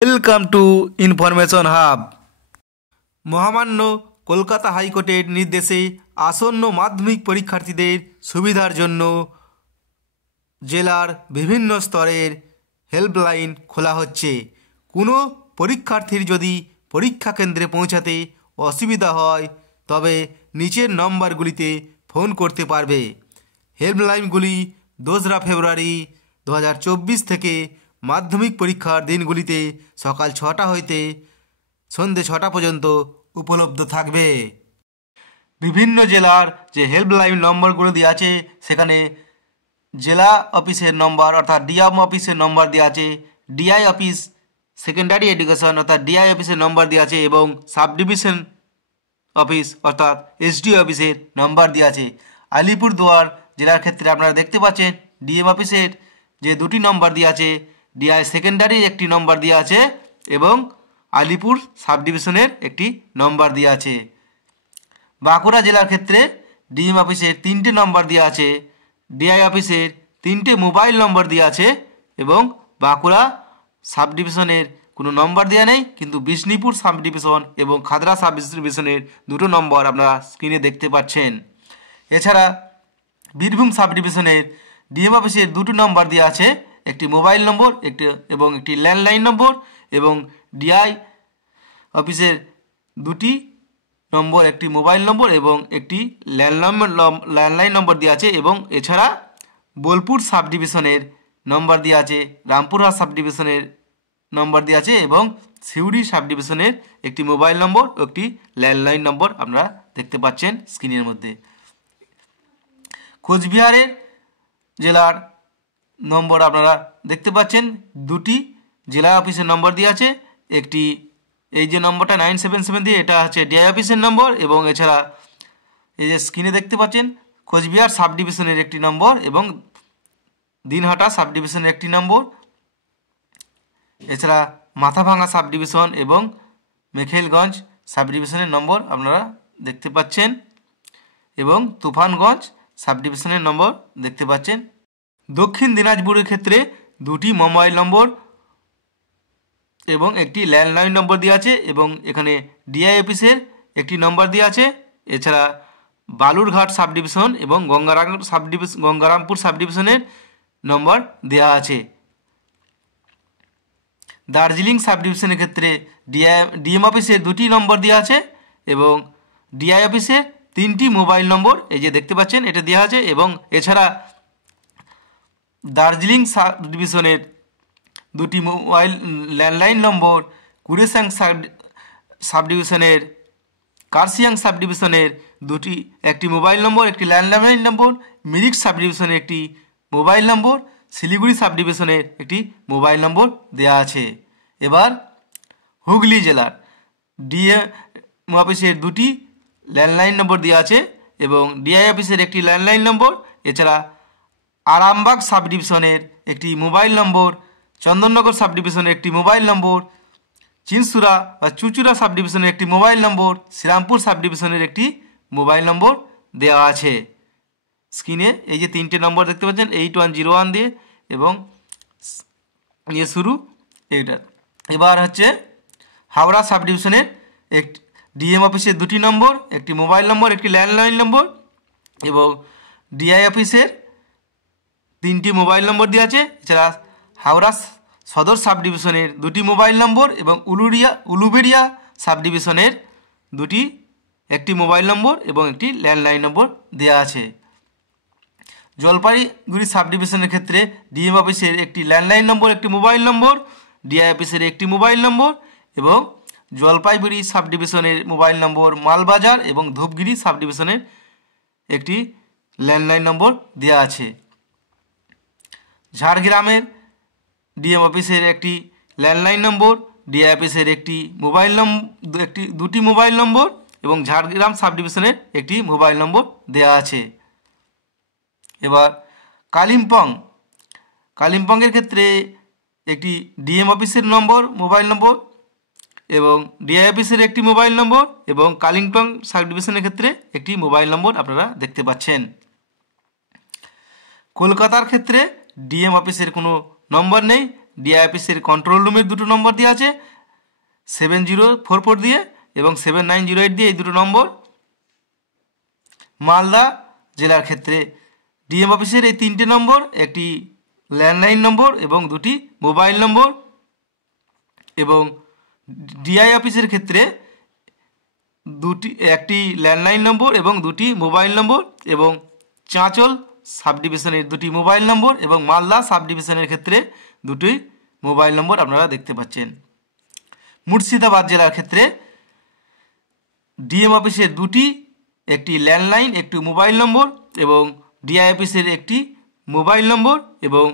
Welcome to information hub. মহামান্য কলকাতা হাইকোর্টের নির্দেশে আসন্ন মাধ্যমিক পরীক্ষার্থীদের সুবিধার জন্য জেলার বিভিন্ন স্তরের হেল্পলাইন খোলা হচ্ছে। কোনো পরীক্ষার্থীর যদি পরীক্ষা কেন্দ্রে পৌঁছাতে অসুবিধা হয় তবে নিচের নম্বরগুলিতে ফোন করতে পারবে। হেল্পলাইনগুলি 2রা ফেব্রুয়ারি 2024 থেকে মাধ্যমিক পরীক্ষার দিনগুলিতে সকাল 6টা হইতে সন্ধ্যে 6টা পর্যন্ত উপলব্ধ থাকবে। বিভিন্ন জেলার যে হেল্পলাইন নম্বরগুলো দেওয়া আছে সেখানে জেলা অফিসের নম্বর অর্থাৎ ডিএম অফিসের নম্বর দেওয়া আছে, ডিআই অফিস সেকেন্ডারি এডুকেশন অর্থাৎ ডিআই অফিসের নম্বর দেওয়া আছে এবং সাব ডিভিশন অফিস অর্থাৎ এসডিও অফিসের নম্বর দেওয়া আছে। আলিপুরদুয়ার জেলার ক্ষেত্রে আপনারা দেখতে পাচ্ছেন ডিএম অফিসের যে 2টি নম্বর দেওয়া আছে, ডিআই সেকেন্ডারির একটি নম্বর দেওয়া আছে এবং আলিপুর সাব ডিভিশনের একটি নম্বর দেওয়া আছে। বাঁকুড়া জেলার ক্ষেত্রে ডিএম অফিসের 3টে নম্বর দেওয়া আছে, ডিআই অফিসের 3টে মোবাইল নম্বর দেওয়া আছে এবং বাঁকুড়া সাব ডিভিশনের কোনো নম্বর দেওয়া নেই, কিন্তু বিষ্ণুপুর সাব ডিভিশন এবং খাদরা সাব ডিভিশনের 2টো নম্বর আপনারা স্ক্রিনে দেখতে পাচ্ছেন। এছাড়া বীরভূম সাব ডিভিশনের ডিএম অফিসের 2টো নম্বর দেওয়া আছে, একটি মোবাইল নম্বর একটি ল্যান্ডলাইন নম্বর এবং ডিআই অফিসের 2টি নম্বর, একটি মোবাইল নম্বর এবং একটি ল্যান্ডলাইন নম্বর দেওয়া আছে এবং এছাড়া বোলপুর সাব ডিভিশনের নম্বর দেওয়া আছে, রামপুরহাট সাব ডিভিশনের নম্বর দেওয়া আছে এবং সিউড়ি সাব ডিভিশনের একটি মোবাইল নম্বর ও একটি ল্যান্ডলাইন নম্বর আপনারা দেখতে পাচ্ছেন স্ক্রিনের মধ্যে। কোচবিহারের জেলার নম্বর আপনারা দেখতে পাচ্ছেন 2টি জেলা অফিসের নম্বর দেওয়া আছে, একটি এই যে নম্বরটা 977 দিয়ে এটা হচ্ছে ডিআই অফিসের নম্বর এবং এছাড়া এই যে স্ক্রিনে দেখতে পাচ্ছেন কোচবিহার সাব ডিভিশনের একটি নম্বর এবং দিনহাটা সাব ডিভিশনের একটি নম্বর, এছাড়া মাথাভাঙা সাব ডিভিশন এবং মেখেলগঞ্জ সাব ডিভিশনের নম্বর আপনারা দেখতে পাচ্ছেন এবং তুফানগঞ্জ সাব ডিভিশনের নম্বর দেখতে পাচ্ছেন। দক্ষিণ দিনাজপুরের ক্ষেত্রে 2টি মোবাইল নম্বর এবং একটি ল্যান্ডলাইন নম্বর দেওয়া আছে এবং এখানে ডিআই অফিসের একটি নম্বর দেওয়া আছে। এছাড়া বালুরঘাট সাব ডিভিশন এবং গঙ্গারামপুর সাব ডিভিশনের নম্বর দেওয়া আছে। দার্জিলিং সাব ডিভিশনের ক্ষেত্রে ডিএম অফিসের 2টি নম্বর দেওয়া আছে এবং ডিআই অফিসের 3টি মোবাইল নম্বর এই যে দেখতে পাচ্ছেন এটা দেওয়া আছে এবং এছাড়া দার্জিলিং সাব ডিভিশনের 2টি মোবাইল ল্যান্ডলাইন নম্বর, কুরেসাং সাব ডিভিশনের কার্শিয়াং সাব ডিভিশনের একটি মোবাইল নম্বর, একটি ল্যান্ডলাইন নম্বর, মিরিক সাব ডিভিশনের একটি মোবাইল নম্বর, শিলিগুড়ি সাব ডিভিশনের একটি মোবাইল নম্বর দেওয়া আছে। এবার হুগলি জেলার ডিএম অফিসের 2টি ল্যান্ডলাইন নম্বর দেওয়া আছে এবং ডিআই অফিসের একটি ল্যান্ডলাইন নম্বর, এছাড়া আরামবাগ সাব ডিভিশনের একটি মোবাইল নম্বর, চন্দননগর সাব ডিভিশনের একটি মোবাইল নম্বর, চিনসুরা বা চুচুড়া সাব ডিভিশনের একটি মোবাইল নম্বর, শ্রীরামপুর সাব ডিভিশনের একটি মোবাইল নম্বর দেওয়া আছে। স্ক্রিনে এই যে 3টে নম্বর দেখতে পাচ্ছেন 8101 দিয়ে এবং নিয়ে শুরু এইটা। এবার হচ্ছে হাওড়া সাব ডিভিশনের একটি ডিএম অফিসের 2টি নম্বর, একটি মোবাইল নম্বর, একটি ল্যান্ডলাইন নম্বর এবং ডিআই অফিসের 3টি মোবাইল নম্বর দেওয়া আছে। এছাড়া হাওড়া সদর সাব ডিভিশনের 2টি মোবাইল নম্বর এবং উলুবেড়িয়া সাব ডিভিশনের একটি মোবাইল নম্বর এবং একটি ল্যান্ডলাইন নম্বর দেওয়া আছে। জলপাইগুড়ি সাব ডিভিশনের ক্ষেত্রে ডিএম অফিসের একটি ল্যান্ডলাইন নম্বর, একটি মোবাইল নম্বর, ডিআই অফিসের একটি মোবাইল নম্বর এবং জলপাইগুড়ি সাব ডিভিশনের মোবাইল নম্বর, মালবাজার এবং ধূপগুড়ি সাব ডিভিশনের একটি ল্যান্ডলাইন নম্বর দেওয়া আছে। ঝাড়গ্রামের ডিএম অফিসের একটি ল্যান্ডলাইন নম্বর, ডিআই অফিসের একটি মোবাইল নম্বর, 2টি মোবাইল নম্বর এবং ঝাড়গ্রাম সাব ডিভিশনের একটি মোবাইল নম্বর দেওয়া আছে। এবার কালিম্পংয়ের ক্ষেত্রে একটি ডিএম অফিসের মোবাইল নম্বর এবং ডিআই অফিসের একটি মোবাইল নম্বর এবং কালিম্পং সাব ডিভিশনের ক্ষেত্রে একটি মোবাইল নম্বর আপনারা দেখতে পাচ্ছেন। কলকাতার ক্ষেত্রে ডিএম অফিসের কোনো নম্বর নেই, ডিআই অফিসের কন্ট্রোল রুমের দুটো নম্বর দেওয়া আছে 7044 দিয়ে এবং 7908 দিয়ে, এই দুটো নম্বর। মালদা জেলার ক্ষেত্রে ডিএম অফিসের এই 3টে নম্বর, একটি ল্যান্ডলাইন নম্বর এবং 2টি মোবাইল নম্বর। এবং ডিআই অফিসের ক্ষেত্রে একটি ল্যান্ডলাইন নম্বর এবং 2টি মোবাইল নম্বর, এবং চাঁচল সাব ডিভিশনের 2টি মোবাইল নম্বর, এবং মালদা সাব ডিভিশনের ক্ষেত্রে 2টি মোবাইল নম্বর আপনারা দেখতে পাচ্ছেন। মুর্শিদাবাদ জেলার ক্ষেত্রে ডিএম অফিসের 2টি, একটি ল্যান্ডলাইন, একটি মোবাইল নম্বর, এবং ডিআই অফিসের একটি মোবাইল নম্বর। এবং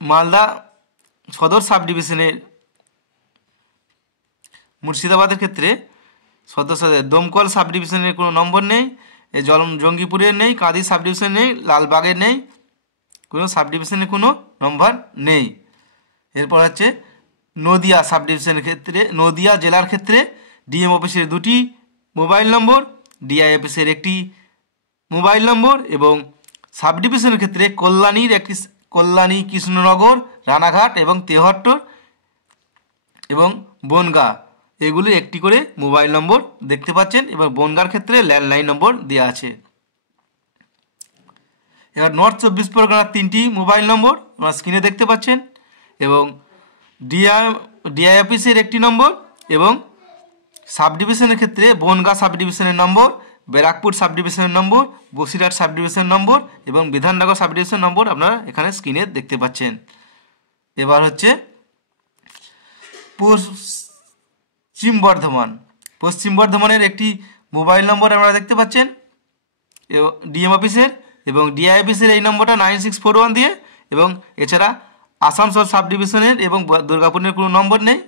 মালদা সদর সাব ডিভিশনের মুর্শিদাবাদের ক্ষেত্রে দমকল সাব ডিভিশনের কোনো নম্বর নেই, জঙ্গিপুরের নেই, কাঁদি সাব ডিভিশন নেই, লালবাগের নেই, কোনো সাব ডিভিশনে কোনো নম্বর নেই। এরপর হচ্ছে নদিয়া সাব ডিভিশনের ক্ষেত্রে, নদিয়া জেলার ক্ষেত্রে ডিএম অফিসের 2টি মোবাইল নম্বর, ডিআই অফিসের একটি মোবাইল নম্বর, এবং সাব ডিভিশনের ক্ষেত্রে কল্যাণী, কৃষ্ণনগর, রানাঘাট এবং তেহট্টর এবং বনগাঁ, এগুলির একটি করে মোবাইল নম্বর দেখতে পাচ্ছেন, এবং বনগাঁর ক্ষেত্রে ল্যান্ডলাইন নম্বর দেওয়া আছে। এবার নর্থ 24 পরগনার 3টি মোবাইল নম্বর আপনারা স্ক্রিনে দেখতে পাচ্ছেন, এবং ডিআই অফিসের একটি নম্বর, এবং সাব ডিভিশনের ক্ষেত্রে বনগাঁ সাব ডিভিশনের নম্বর, ব্যারাকপুর সাব ডিভিশনের নম্বর, বসিরহাট সাব ডিভিশনের নম্বর এবং বিধাননগর সাব ডিভিশনের নম্বর আপনারা এখানে স্ক্রিনে দেখতে পাচ্ছেন। এবার হচ্ছে পশ্চিম বর্ধমানের একটি মোবাইল নম্বর আপনারা দেখতে পাচ্ছেন ডিএম অফিসের, এবং ডিআই অফিসের এই নম্বরটা 9641 দিয়ে, এবং এছাড়া আসানসোল সাব ডিভিশনের এবং দুর্গাপুরের কোনো নম্বর নেই।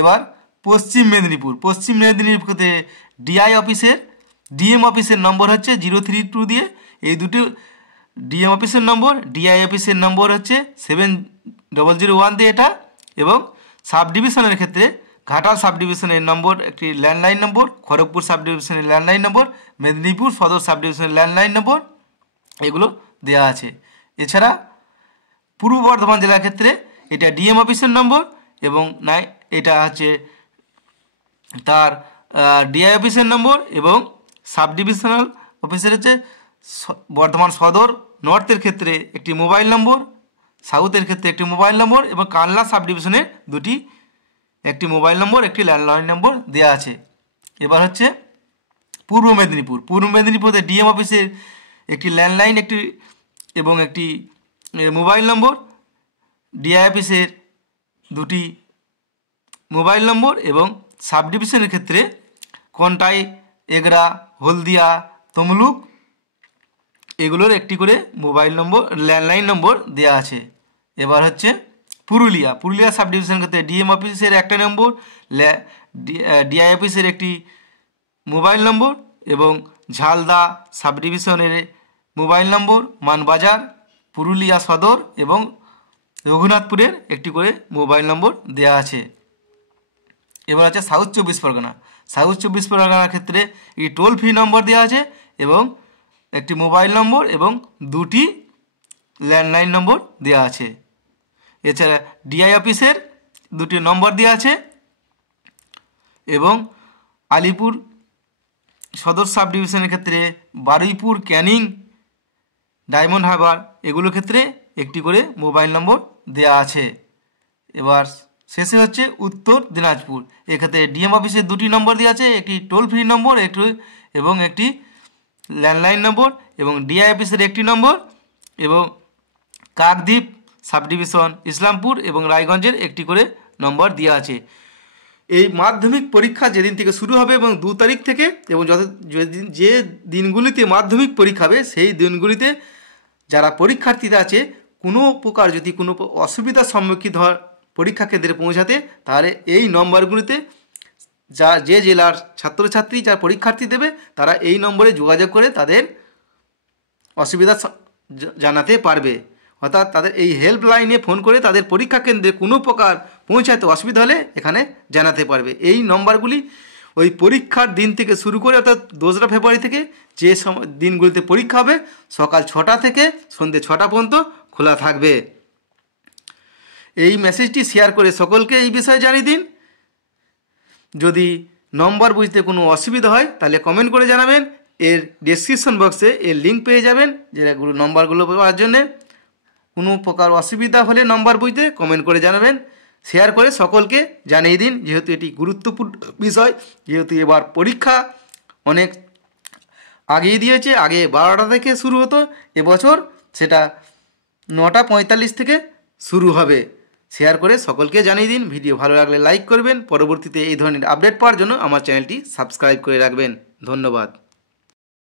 এবার পশ্চিম মেদিনীপুরতে ডিএম অফিসের নম্বর হচ্ছে 032 দিয়ে, এই দুটি ডিএম অফিসের নম্বর। ডিআই অফিসের নম্বর হচ্ছে 7001 দিয়ে এটা, এবং সাব ডিভিশনের ক্ষেত্রে ঘাটাল সাব ডিভিশনের নম্বর একটি ল্যান্ডলাইন নম্বর, খড়গপুর সাব ডিভিশনের ল্যান্ডলাইন নম্বর, মেদিনীপুর সদর সাব ডিভিশনের ল্যান্ডলাইন নম্বর, এগুলো দেওয়া আছে। এছাড়া পূর্ব বর্ধমান জেলার ক্ষেত্রে এটা ডিএম অফিসের নম্বর, এবং এটা হচ্ছে তার ডিআই অফিসের নম্বর, এবং সাব ডিভিশনাল অফিসের হচ্ছে বর্ধমান সদর নর্থের ক্ষেত্রে একটি মোবাইল নম্বর, সাউথের ক্ষেত্রে একটি মোবাইল নম্বর, এবং কানলা সাব ডিভিশনের 2টি, একটি মোবাইল নম্বর, একটি ল্যান্ডলাইন নম্বর দেওয়া আছে। এবার হচ্ছে পূর্ব মেদিনীপুরে ডিএম অফিসের একটি ল্যান্ডলাইন এবং একটি মোবাইল নম্বর, ডিআই অফিসের 2টি মোবাইল নম্বর, এবং সাব ডিভিশনের ক্ষেত্রে কন্টাই, এগরা, হলদিয়া, তমলুক, এগুলোর একটি করে মোবাইল নম্বর, ল্যান্ডলাইন নম্বর দেওয়া আছে। এবার হচ্ছে পুরুলিয়া সাব ডিভিশনের ক্ষেত্রে ডিএম অফিসের একটা নম্বর, ডিআই অফিসের একটি মোবাইল নম্বর, এবং ঝালদা সাব ডিভিশনের মোবাইল নম্বর, মানবাজার, পুরুলিয়া সদর এবং রঘুনাথপুরের একটি করে মোবাইল নম্বর দেওয়া আছে। এবার আছে সাউথ 24 পরগনার ক্ষেত্রে এই টোল ফ্রি নম্বর দেওয়া আছে, এবং একটি মোবাইল নম্বর এবং 2টি ল্যান্ডলাইন নম্বর দেওয়া আছে। এছাড়া ডিআই অফিসের 2টি নম্বর দেওয়া আছে, এবং আলিপুর সদর সাব ডিভিশনের ক্ষেত্রে বারুইপুর, ক্যানিং, ডায়মন্ড হারবার, এগুলোর ক্ষেত্রে একটি করে মোবাইল নম্বর দেওয়া আছে। এবার শেষে হচ্ছে উত্তর দিনাজপুর, এক্ষেত্রে ডিএম অফিসের 2টি নম্বর দেওয়া আছে, একটি টোল ফ্রি নম্বর এবং একটি ল্যান্ডলাইন নম্বর, এবং ডিআই অফিসের একটি নম্বর, এবং কাকদ্বীপ সাব ডিভিশন, ইসলামপুর এবং রায়গঞ্জের একটি করে নম্বর দেওয়া আছে। এই মাধ্যমিক পরীক্ষা যেদিন থেকে শুরু হবে এবং 2 তারিখ থেকে, এবং যে দিনগুলিতে মাধ্যমিক পরীক্ষা হবে সেই দিনগুলিতে যারা পরীক্ষার্থীরা আছে কোনো প্রকার যদি কোনো অসুবিধার সম্মুখীন হয় পরীক্ষা কেন্দ্রে পৌঁছাতে, তাহলে এই নম্বরগুলিতে যে জেলার ছাত্রছাত্রী যারা পরীক্ষার্থী দেবে তারা এই নম্বরে যোগাযোগ করে তাদের অসুবিধা জানাতে পারবে। অর্থাৎ তাদের এই হেল্পলাইনে ফোন করে তাদের পরীক্ষা কেন্দ্রে কোনো প্রকার পৌঁছাতে অসুবিধা হলে এখানে জানাতে পারবে। এই নম্বরগুলি ওই পরীক্ষার দিন থেকে শুরু করে, অর্থাৎ 2রা ফেব্রুয়ারি থেকে যে দিনগুলিতে পরীক্ষা হবে সকাল 6টা থেকে সন্ধ্যে 6টা পর্যন্ত খোলা থাকবে। এই মেসেজটি শেয়ার করে সকলকে এই বিষয়ে জানিয়ে দিন। যদি নম্বর বুঝতে কোনো অসুবিধা হয় তাহলে কমেন্ট করে জানাবেন। এর ডেসক্রিপশন বক্সে এর লিঙ্ক পেয়ে যাবেন যেগুলো নম্বরগুলো পাওয়ার জন্যে। কোনো প্রকার অসুবিধা হলে নম্বর বুঝতে কমেন্ট করে জানাবেন, শেয়ার করে সকলকে জানিয়ে দিন, যেহেতু এটি গুরুত্বপূর্ণ বিষয়। যেহেতু এবার পরীক্ষা অনেক আগিয়ে দিয়েছে, আগে 12টা থেকে শুরু হতো, এবছর সেটা 9:45 থেকে শুরু হবে। শেয়ার করে সকলকে জানিয়ে দিন। ভিডিও ভালো লাগলে লাইক করবেন। পরবর্তীতে এই ধরনের আপডেট পাওয়ার জন্য আমার চ্যানেলটি সাবস্ক্রাইব করে রাখবেন। ধন্যবাদ।